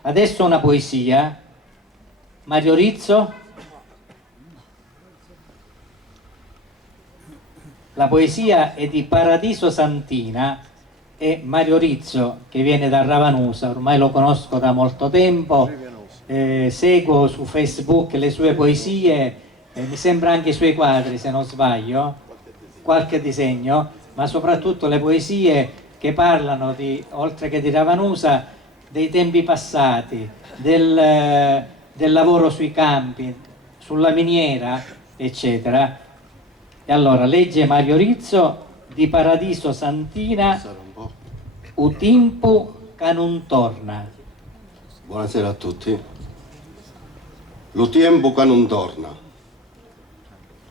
Adesso una poesia. Mario Rizzo. La poesia è di Paradiso Santina e Mario Rizzo, che viene da Ravanusa, ormai lo conosco da molto tempo, seguo su Facebook le sue poesie, mi sembra anche i suoi quadri se non sbaglio, qualche disegno, ma soprattutto le poesie che parlano di, oltre che di Ravanusa, dei tempi passati, del lavoro sui campi, sulla miniera, eccetera. E allora legge Mario Rizzo di Paradiso Santina, Utimpu ca non torna. Buonasera a tutti. Lo tempo che non torna.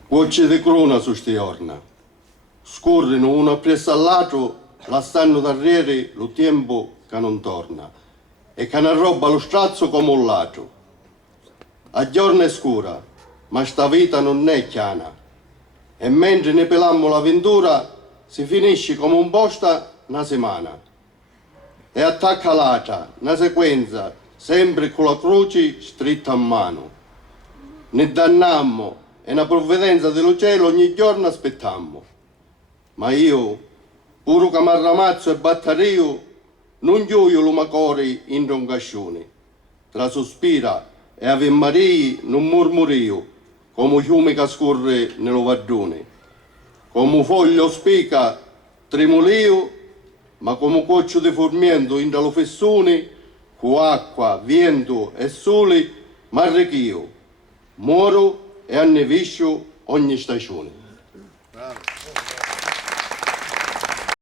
Voce di cruna su sti orna. Scorrono uno appresso all'altro, lasciando darriere lo tempo che non torna. E che ne roba lo strazzo come un ladro. A giorno è scura, ma sta vita non è chiana. E mentre ne pelammo l'avventura, si finisce come un posta una settimana. E attacca l'altra, una sequenza, sempre con la croce stretta a mano. Ne dannammo e una provvidenza dello cielo ogni giorno aspettammo. Ma io, puro che m'arramazzo e battario, non gioio lo macore in un cascione. Tra sospira e Ave Maria non murmurio, come fiume che scorre nello vardone. Come foglio spica tremolio, ma come coccio di formiento in dallo fessone, con acqua, vento e sole, m'arrechio, muoro e anneviscio ogni stagione.